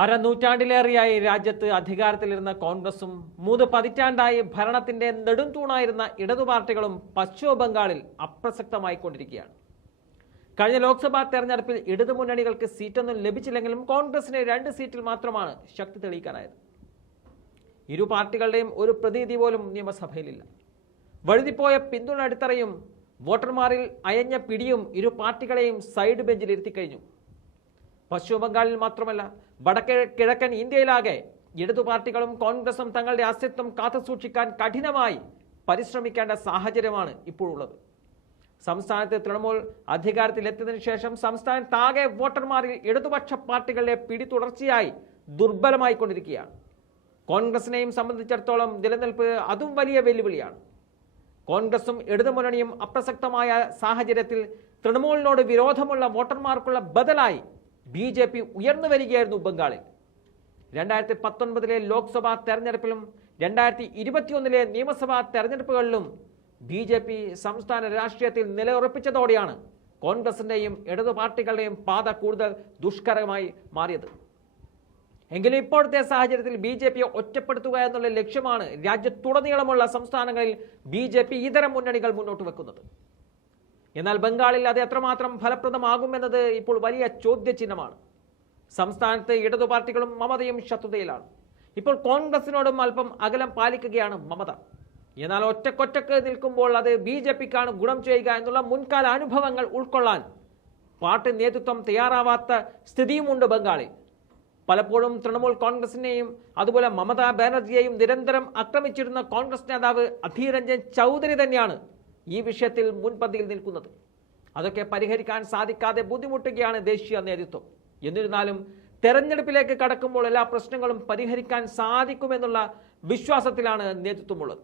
അര നൂറ്റാണ്ടിലേറെയായി രാജ്യത്ത് അധികാരത്തിലിരുന്ന കോൺഗ്രസും മൂന്ന് പതിറ്റാണ്ടായി ഭരണത്തിന്റെ നെടുംതൂണായിരുന്ന ഇടതു പാർട്ടികളും പശ്ചിമ ബംഗാളിൽ അപ്രസക്തമായിക്കൊണ്ടിരിക്കുകയാണ്. കഴിഞ്ഞ ലോക്സഭാ തെരഞ്ഞെടുപ്പിൽ ഇടതു മുന്നണികൾക്ക് സീറ്റൊന്നും ലഭിച്ചില്ലെങ്കിലും കോൺഗ്രസിന് രണ്ട് സീറ്റിൽ മാത്രമാണ് ശക്തി തെളിയിക്കാനായത്. ഇരു പാർട്ടികളുടെയും ഒരു പ്രതിനിധി പോലും നിയമസഭയിലില്ല. വഴുതിപ്പോയ പിന്തുണ അടിത്തറയും വോട്ടർമാരിൽ അയഞ്ഞ പിടിയും ഇരു പാർട്ടികളെയും സൈഡ് ബെഞ്ചിൽ ഇരുത്തിക്കഴിഞ്ഞു പശ്ചിമ ബംഗാളിൽ മാത്രമല്ല വടക്കേ കിഴക്കൻ ഇന്ത്യയിലാകെ ഇടതു പാർട്ടികളും കോൺഗ്രസും തങ്ങളുടെ അസ്തിത്വം കാത്തുസൂക്ഷിക്കാൻ കഠിനമായി പരിശ്രമിക്കേണ്ട സാഹചര്യമാണ് ഇപ്പോഴുള്ളത്. സംസ്ഥാനത്ത് തൃണമൂൽ അധികാരത്തിലെത്തിയതിനു ശേഷം സംസ്ഥാനത്താകെ വോട്ടർമാരിൽ ഇടതുപക്ഷ പാർട്ടികളുടെ പിടി തുടർച്ചയായി ദുർബലമായിക്കൊണ്ടിരിക്കുകയാണ്. കോൺഗ്രസിനെയും സംബന്ധിച്ചിടത്തോളം നിലനിൽപ്പ് അതും വലിയ വെല്ലുവിളിയാണ്. കോൺഗ്രസും ഇടതുമുന്നണിയും അപ്രസക്തമായ സാഹചര്യത്തിൽ തൃണമൂലിനോട് വിരോധമുള്ള വോട്ടർമാർക്കുള്ള ബദലായി ബി ജെ പി ഉയർന്നു വരികയായിരുന്നു ബംഗാളിൽ. രണ്ടായിരത്തി പത്തൊൻപതിലെ ലോക്സഭാ തെരഞ്ഞെടുപ്പിലും രണ്ടായിരത്തി ഇരുപത്തിയൊന്നിലെ നിയമസഭാ തെരഞ്ഞെടുപ്പുകളിലും ബി ജെ പി സംസ്ഥാന രാഷ്ട്രീയത്തിൽ നിലയുറപ്പിച്ചതോടെയാണ് കോൺഗ്രസിന്റെയും ഇടതു പാർട്ടികളുടെയും പാത കൂടുതൽ ദുഷ്കരമായി മാറിയത്. എങ്കിലും ഇപ്പോഴത്തെ സാഹചര്യത്തിൽ ബി ജെ പിയെ ഒറ്റപ്പെടുത്തുക എന്നുള്ള ലക്ഷ്യമാണ് രാജ്യത്തുടനീളമുള്ള സംസ്ഥാനങ്ങളിൽ ബി ജെ പി ഇതര മുന്നണികൾ മുന്നോട്ട് വെക്കുന്നത്. എന്നാൽ ബംഗാളിൽ അത് എത്രമാത്രം ഫലപ്രദമാകുമെന്നത് ഇപ്പോൾ വലിയ ചോദ്യചിഹ്നമാണ്. സംസ്ഥാനത്തെ ഇടതു പാർട്ടികളും മമതയും ശത്രുതയിലാണ്. ഇപ്പോൾ കോൺഗ്രസിനോടും അല്പം അകലം പാലിക്കുകയാണ് മമത. എന്നാൽ ഒറ്റക്കൊറ്റക്ക് നിൽക്കുമ്പോൾ അത് ബി ജെ പിക്കാണ് ഗുണം ചെയ്യുക എന്നുള്ള മുൻകാല അനുഭവങ്ങൾ ഉൾക്കൊള്ളാൻ പാർട്ടി നേതൃത്വം തയ്യാറാവാത്ത സ്ഥിതിയുമുണ്ട് ബംഗാളിൽ. പലപ്പോഴും തൃണമൂൽ കോൺഗ്രസിനെയും അതുപോലെ മമതാ ബാനർജിയെയും നിരന്തരം ആക്രമിച്ചിരുന്ന കോൺഗ്രസ് നേതാവ് അധീരഞ്ജൻ ചൗധരി തന്നെയാണ്. ഈ വിഷയത്തിൽ മുൻപന്തിയിൽ നിൽക്കുന്നത്. അതൊക്കെ പരിഹരിക്കാൻ സാധിക്കാതെ ബുദ്ധിമുട്ടുകയാണ് ദേശീയ നേതൃത്വം. എന്നിരുന്നാലും തെരഞ്ഞെടുപ്പിലേക്ക് കടക്കുമ്പോൾ എല്ലാ പ്രശ്നങ്ങളും പരിഹരിക്കാൻ സാധിക്കുമെന്നുള്ള വിശ്വാസത്തിലാണ് നേതൃത്വമുള്ളത്.